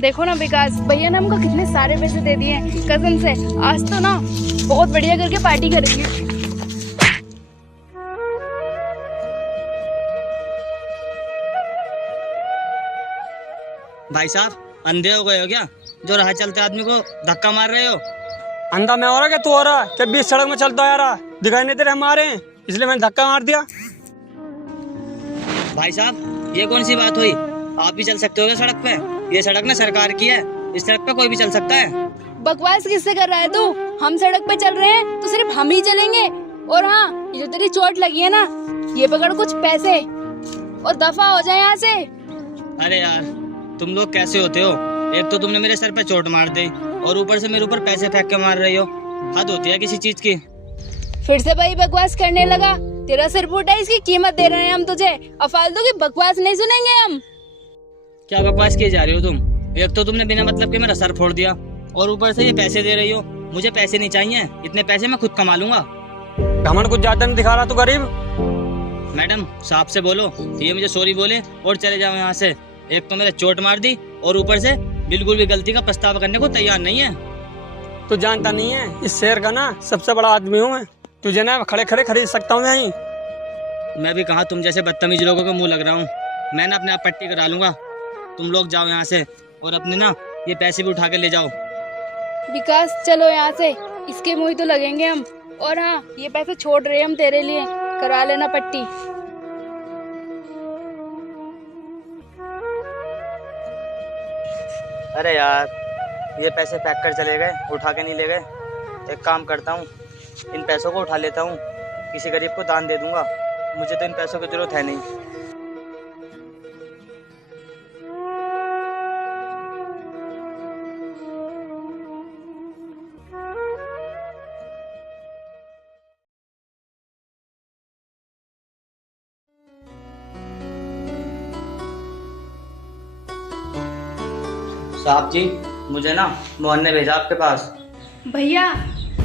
देखो ना विकास भैया ने हमको कितने सारे पैसे दे दिए हैं कसम से। आज तो ना बहुत बढ़िया करके पार्टी करेंगे। भाई साहब अंधे हो गए हो क्या, जो राह चलते आदमी को धक्का मार रहे हो? अंधा मैं हो रहा क्या तू हो रहा? क्या बीच सड़क में चलता आ रहा, दिखाई नहीं दे रहे हमारे, इसलिए मैंने धक्का मार दिया। भाई साहब ये कौन सी बात हुई? आप भी चल सकते हो क्या सड़क पे? ये सड़क ना सरकार की है, इस सड़क पे कोई भी चल सकता है। बकवास किससे कर रहा है तू? हम सड़क पे चल रहे हैं तो सिर्फ हम ही चलेंगे। और हाँ, ये जो तेरी चोट लगी है ना, ये पकड़ कुछ पैसे और दफा हो जाए यहाँ से। अरे यार तुम लोग कैसे होते हो? एक तो तुमने मेरे सर पे चोट मार दी और ऊपर से मेरे ऊपर पैसे फेंक के मार रही हो। हद होती है किसी चीज की। फिर से भाई बकवास करने लगा। तेरा सिर फूटा है, इसकी कीमत दे रहे हैं हम तुझे। अब फालतू की बकवास नहीं सुनेंगे हम। क्या बकवास किए जा रही हो तुम? एक तो तुमने बिना मतलब के मेरा सर फोड़ दिया और ऊपर से ये पैसे दे रही हो। मुझे पैसे नहीं चाहिए, इतने पैसे मैं खुद कमा लूंगा। घमंड कुछ ज्यादा नहीं दिखा रहा तू गरीब। मैडम साहब से बोलो ये मुझे सॉरी बोले और चले जाओ यहाँ से। एक तो मेरे चोट मार दी और ऊपर से बिल्कुल भी गलती का पछतावा करने को तैयार नहीं है। तू जानता नहीं है इस शहर का ना सबसे बड़ा आदमी हूँ मैं। तुझे ना खड़े खड़े खरीद सकता हूँ यहीं। मैं भी कहा तुम जैसे बदतमीज लोगों को मुंह लग रहा हूँ। मैं ना अपने आप पट्टी करा लूंगा। तुम लोग जाओ यहाँ से और अपने ना ये पैसे भी उठा के ले जाओ। विकास चलो यहाँ से, इसके मुंह ही तो लगेंगे हम। और हाँ, ये पैसे छोड़ रहे हैं हम तेरे लिए, करा लेना पट्टी। अरे यार ये पैसे फेंक कर चले गए, उठा के नहीं ले गए। एक काम करता हूँ, इन पैसों को उठा लेता हूँ, किसी गरीब को दान दे दूंगा। मुझे तो इन पैसों की जरूरत है नहीं। साहब जी मुझे ना मोहन ने भेजा आपके पास। भैया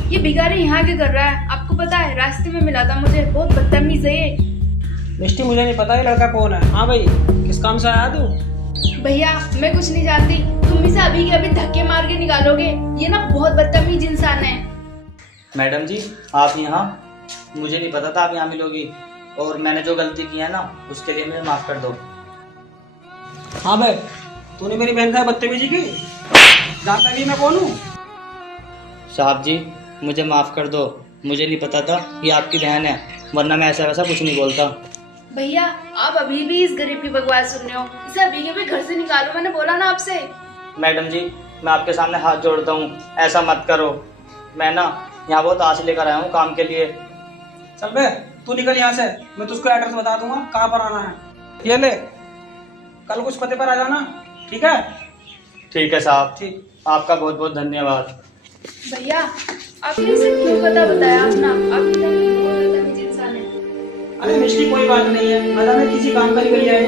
ये भिखारी यहाँ क्या कर रहा है? आपको पता है रास्ते में मिला था मुझे, बहुत बदतमीज है ये। मिष्टी मुझे नहीं पता ये लड़का कौन है। हाँ भाई किस काम से आया तू? भैया मैं कुछ नहीं जानती, तुम इसे अभी के अभी धक्के मार के निकालोगे। ये ना बहुत बदतमीज इंसान है। मैडम जी आप यहाँ, मुझे नहीं पता था आप यहाँ मिलोगी और मैंने जो गलती की है ना उसके लिए मुझे माफ़ कर दो। हाँ भाई तूने मेरी बहन का बदतमीजी की, जानता भी मैं कौन हूँ? साहब जी मुझे माफ़ कर दो, मुझे नहीं पता था ये आपकी बहन है, वरना मैं ऐसा वैसा कुछ नहीं बोलता। भैया आप अभी भी इस गरीब की बकवास सुन रहे हो, इसे अभी के अभी घर से निकालो, मैंने बोला ना आपसे। मैडम जी मैं आपके सामने हाथ जोड़ता हूँ, ऐसा मत करो। मैं ना यहाँ बहुत आस लेकर आया हूँ काम के लिए। चल बे तू निकल यहाँ से, मैं तुझको एड्रेस बता दूंगा कहाँ पर आना है। ये ले, कल कुछ पते पर आ जाना, ठीक है? ठीक है साहब, ठीक। आपका बहुत बहुत धन्यवाद। भैया आपने इसे क्यों पता बताया अपना? आप इतना बहुत बदतमीज इंसान है। अरे मिष्टी कोई बात नहीं है, मैडम ने किसी काम का ही लिया है।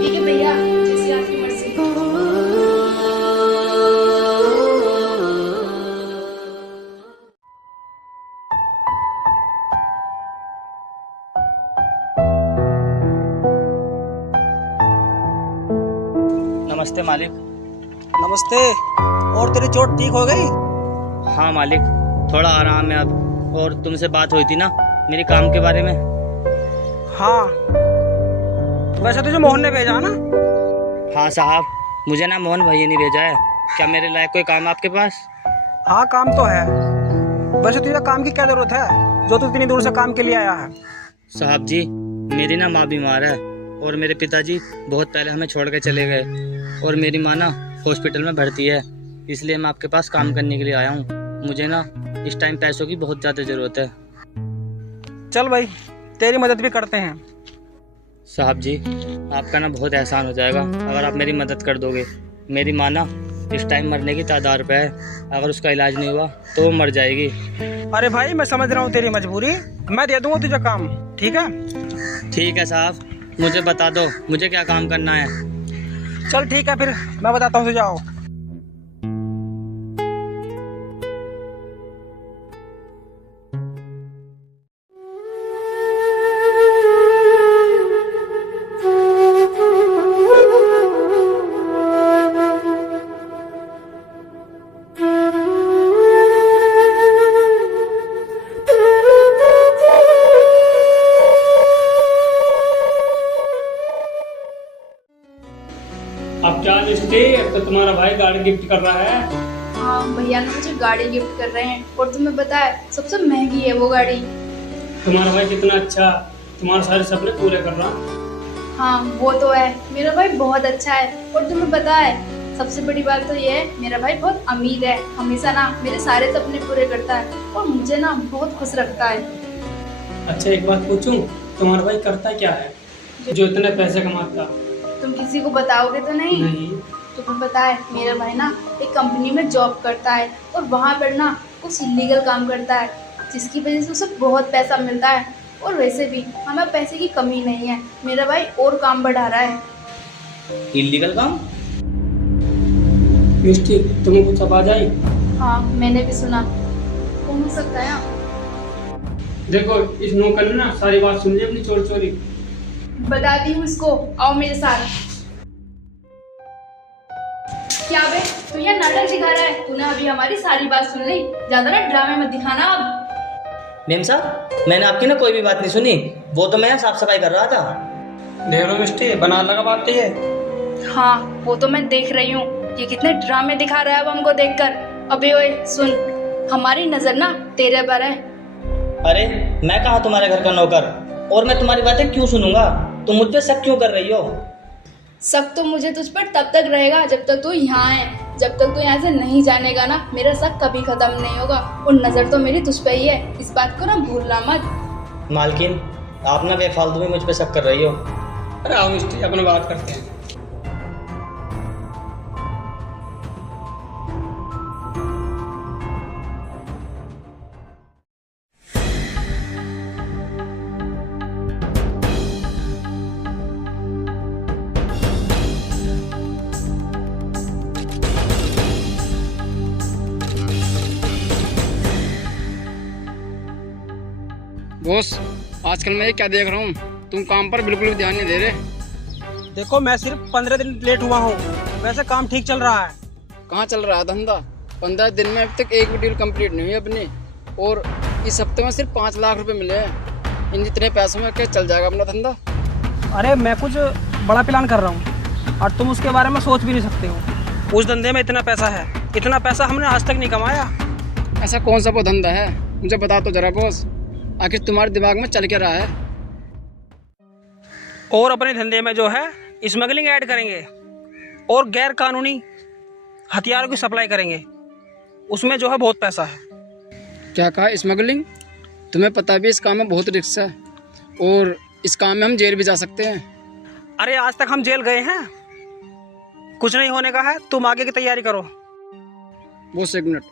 ठीक है भैया, जैसी आपकी मर्जी। नमस्ते मालिक। नमस्ते। और तेरी चोट ठीक हो गई? हाँ मालिक थोड़ा आराम है अब। और तुमसे बात हुई थी ना मेरे काम के बारे में। हाँ वैसे तुझे मोहन ने भेजा ना? हाँ साहब मुझे ना मोहन भैया ने भेजा है। क्या मेरे लायक कोई काम है आपके पास? हाँ काम तो है। वैसे तुझे काम की क्या जरूरत है जो तू इतनी दूर से काम के लिए आया है? साहब जी मेरी ना माँ बीमार है और मेरे पिताजी बहुत पहले हमें छोड़ के चले गए और मेरी माँ ना हॉस्पिटल में भर्ती है, इसलिए मैं आपके पास काम करने के लिए आया हूँ। मुझे ना इस टाइम पैसों की बहुत ज़्यादा ज़रूरत है। चल भाई तेरी मदद भी करते हैं। साहब जी आपका ना बहुत एहसान हो जाएगा अगर आप मेरी मदद कर दोगे। मेरी माँ ना इस टाइम मरने की तादार पे है, अगर उसका इलाज नहीं हुआ तो वो मर जाएगी। अरे भाई मैं समझ रहा हूँ तेरी मजबूरी, मैं दे दूंगा तुझे काम, ठीक है? ठीक है साहब, मुझे बता दो मुझे क्या काम करना है। चल ठीक है फिर मैं बताता हूँ तुझे। आओ। क्या मिस्टी, तो तुम्हारा भाई गाड़ी गिफ्ट कर रहा है? हाँ, भैया ने मुझे गाड़ी गिफ्ट कर रहे हैं और तुम्हें पता है सबसे महंगी है वो गाड़ी। तुम्हारा भाई कितना अच्छा तुम्हारे सारे सपने पूरे कर रहा। हाँ वो तो है, मेरा भाई बहुत अच्छा है। और तुम्हें पता है सबसे बड़ी बात तो ये है, मेरा भाई बहुत अमीर है, हमेशा ना मेरे सारे सपने पूरे करता है और मुझे ना बहुत खुश रखता है। अच्छा एक बात पूछूं, तुम्हारा भाई करता क्या है जो इतने पैसे कमाता? तुम किसी को बताओगे तो नहीं? तुम्हें पता है मेरा भाई ना एक कंपनी में जॉब करता है और वहाँ पर ना कुछ इलीगल काम करता है, जिसकी वजह से उसे बहुत पैसा मिलता है। और वैसे भी हमें पैसे की कमी नहीं है, मेरा भाई और काम बढ़ा रहा है। इलीगल काम? मिस्टी तुम्हें कुछ आवाज आई? हाँ मैंने भी सुना। कौन हो सकता है? देखो इस नौकर ने ना सारी बात सुन ली अपनी चोरी चोरी। बताती हूँ इसको, आओ मेरे साथ। क्या बे तू यहाँ नाटक दिखा रहा है? तूने अभी हमारी सारी बात सुन ली, ज्यादा ना ड्रामे मत दिखाना अब। मेम साहब, मैंने आपकी ना कोई भी बात नहीं सुनी, वो तो मैं यहाँ साफ सफाई कर रहा था। देख लो मिस्टी, बना लगा बात ये। हाँ वो तो मैं देख रही हूँ, ये कितने ड्रामे दिखा रहा है अब हमको देखकर। अबे ओए सुन, हमारी नजर ना तेरे पर है। अरे मैं कहा तुम्हारे घर का नौकर, और मैं तुम्हारी बातें क्यों सुनूंगा? तुम मुझ पे शक क्यों कर रही हो? शक तो मुझे तुझ पर तब तक रहेगा जब तक तू यहाँ है। जब तक तू यहाँ से नहीं जानेगा ना, मेरा शक कभी खत्म नहीं होगा। और नजर तो मेरी तुझ पे ही है, इस बात को ना भूलना मत। मालकिन, आप ना बेफालतू में मुझ पे शक कर रही हो। अरे आओ मिस्टी अपनी बात करते हैं। बॉस, आजकल मैं ये क्या देख रहा हूँ, तुम काम पर बिल्कुल भी ध्यान नहीं दे रहे। देखो मैं सिर्फ 15 दिन लेट हुआ हूँ, वैसे काम ठीक चल रहा है। कहाँ चल रहा है धंधा? 15 दिन में अब तक एक भी डील कंप्लीट नहीं हुई अपनी, और इस हफ्ते में सिर्फ 5 लाख रुपए मिले हैं। इन जितने पैसों में क्या चल जाएगा अपना धंधा? अरे मैं कुछ बड़ा प्लान कर रहा हूँ और तुम उसके बारे में सोच भी नहीं सकते हो। उस धंधे में इतना पैसा है, इतना पैसा हमने आज तक नहीं कमाया। ऐसा कौन सा वो धंधा है, मुझे बता तो जरा बॉस, आखिर तुम्हारे दिमाग में चल क्या रहा है? और अपने धंधे में जो है स्मगलिंग ऐड करेंगे और गैर कानूनी हथियारों की सप्लाई करेंगे, उसमें जो है बहुत पैसा है। क्या कहा, स्मगलिंग? तुम्हें पता भी इस काम में बहुत रिस्क है और इस काम में हम जेल भी जा सकते हैं। अरे आज तक हम जेल गए हैं, कुछ नहीं होने का है, तुम आगे की तैयारी करो। बॉस एक मिनट,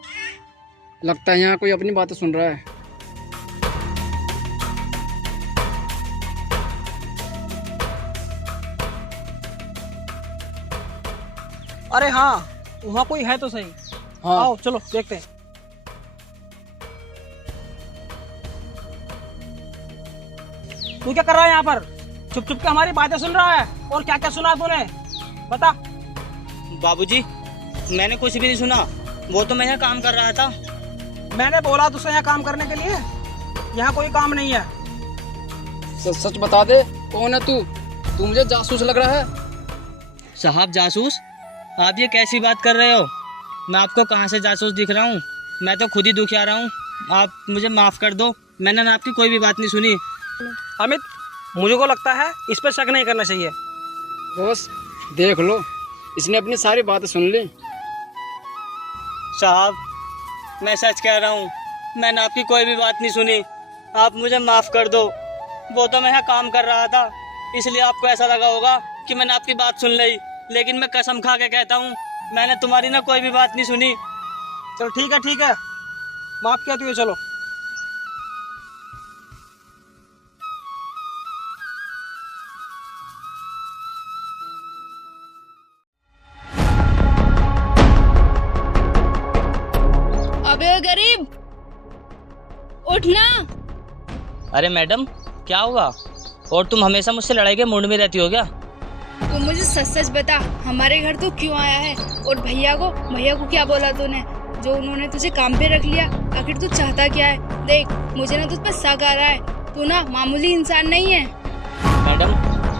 लगता है यहाँ कोई अपनी बातें सुन रहा है। अरे हाँ, वहाँ कोई है तो सही। हाँ। आओ चलो देखते हैं। तू क्या कर रहा है यहाँ पर? चुप चुप के हमारी बातें सुन रहा है, और क्या क्या सुना तूने बता। बाबूजी, मैंने कुछ भी नहीं सुना, वो तो मैं यहाँ काम कर रहा था। मैंने बोला तुझसे यहाँ काम करने के लिए, यहाँ कोई काम नहीं है। सच बता दे, कौन है तू? तू मुझे जासूस लग रहा है। साहब जासूस? आप ये कैसी बात कर रहे हो? मैं आपको कहाँ से जासूस दिख रहा हूँ? मैं तो खुद ही दुखिया रहा हूँ, आप मुझे माफ़ कर दो, मैंने ना आपकी कोई भी बात नहीं सुनी। अमित, मुझे को लगता है इस पर शक नहीं करना चाहिए। बॉस देख लो, इसने अपनी सारी बातें सुन ली। साहब मैं सच कह रहा हूँ, मैंने आपकी कोई भी बात नहीं सुनी, आप मुझे माफ़ कर दो। वो तो मैं यहाँ काम कर रहा था, इसलिए आपको ऐसा लगा होगा कि मैंने आपकी बात सुन ली, लेकिन मैं कसम खा के कहता हूँ मैंने तुम्हारी ना कोई भी बात नहीं सुनी। चलो ठीक है, माफ किया तुझे, चलो। अबे गरीब, उठ ना। अरे मैडम क्या हुआ? और तुम हमेशा मुझसे लड़ाई के मूड में रहती हो क्या? तू मुझे सच सच बता, हमारे घर तू क्यों आया है? और भैया को क्या बोला तूने जो उन्होंने तुझे काम पे रख लिया? आखिर तू चाहता क्या है? देख मुझे ना तुझ पर शक आ रहा है, तू ना मामूली इंसान नहीं है। मैडम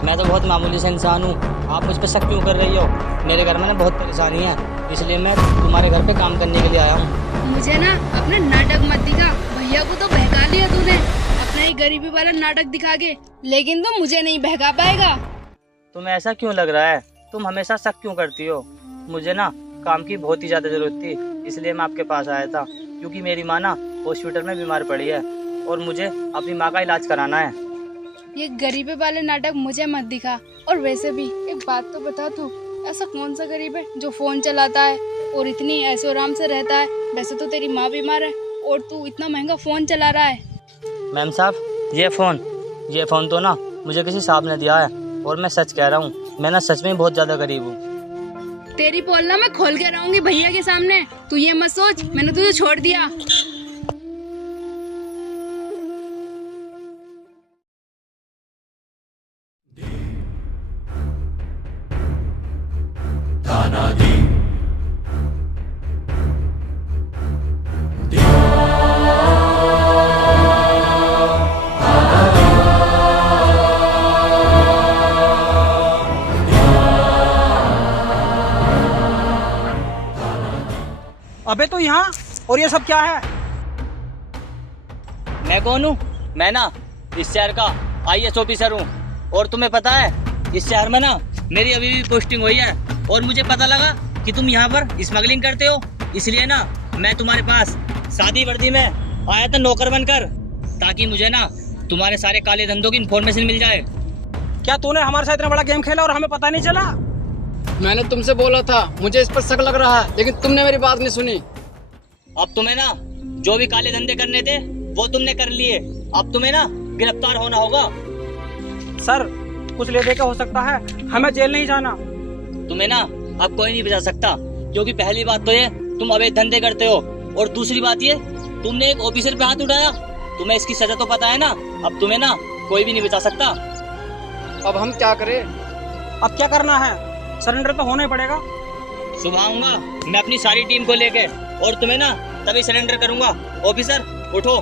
मैं तो बहुत मामूली से इंसान हूँ, आप मुझ पर शक क्यों कर रही हो? मेरे घर में ना बहुत परेशानी है, इसलिए मैं तुम्हारे घर पे काम करने के लिए आया हूँ। मुझे ना अपना नाटक मत दिखा। भैया को तो बहका लिया तूने अपना ही गरीबी वाला नाटक दिखा के, लेकिन तो मुझे नहीं बहका पाएगा। तुम्हें ऐसा क्यों लग रहा है? तुम हमेशा शक क्यों करती हो? मुझे ना काम की बहुत ही ज़्यादा ज़रूरत थी, इसलिए मैं आपके पास आया था, क्योंकि मेरी माँ ना हॉस्पिटल में बीमार पड़ी है और मुझे अपनी माँ का इलाज कराना है। ये गरीबी वाले नाटक मुझे मत दिखा। और वैसे भी एक बात तो बता, तू ऐसा कौन सा गरीब है जो फ़ोन चलाता है और इतनी ऐसे आराम से रहता है? वैसे तो तेरी माँ बीमार है और तू इतना महंगा फ़ोन चला रहा है। मैम साहब, ये फ़ोन तो ना मुझे किसी साहब ने दिया है और मैं सच कह रहा हूँ, मैं ना सच में बहुत ज़्यादा गरीब हूँ। तेरी पोल ना मैं खोल के रहूंगी भैया के सामने। तू ये मत सोच मैंने तुझे छोड़ दिया। अबे तो यहाँ, और ये सब क्या है? मैं कौन हूँ? मैं ना इस शहर का IAS ऑफिसर हूँ। और तुम्हें पता है, इस शहर में ना मेरी अभी भी पोस्टिंग हुई है और मुझे पता लगा कि तुम यहाँ पर स्मगलिंग करते हो, इसलिए ना मैं तुम्हारे पास शादी वर्दी में आया था नौकर बनकर, ताकि मुझे ना तुम्हारे सारे काले धंधों की इन्फॉर्मेशन मिल जाए। क्या तूने हमारे साथ इतना बड़ा गेम खेला और हमें पता नहीं चला? मैंने तुमसे बोला था मुझे इस पर शक लग रहा है, लेकिन तुमने मेरी बात नहीं सुनी। अब तुम्हें ना जो भी काले धंधे करने थे वो तुमने कर लिए, अब तुम्हें ना गिरफ्तार होना होगा। सर, कुछ ले दे के हो सकता है, हमें जेल नहीं जाना। तुम्हें ना अब कोई नहीं बचा सकता, क्योंकि पहली बात तो ये तुम अवैध धंधे करते हो, और दूसरी बात ये तुमने एक ऑफिसर पे हाथ उठाया। तुम्हें इसकी सजा तो पता है ना, अब तुम्हें ना कोई भी नहीं बचा सकता। अब हम क्या करें? अब क्या करना है? सरेंडर तो होना ही पड़ेगा। सुबह आऊंगा मैं अपनी सारी टीम को लेके और तुम्हें ना तभी सरेंडर करूंगा। ऑफिसर उठो।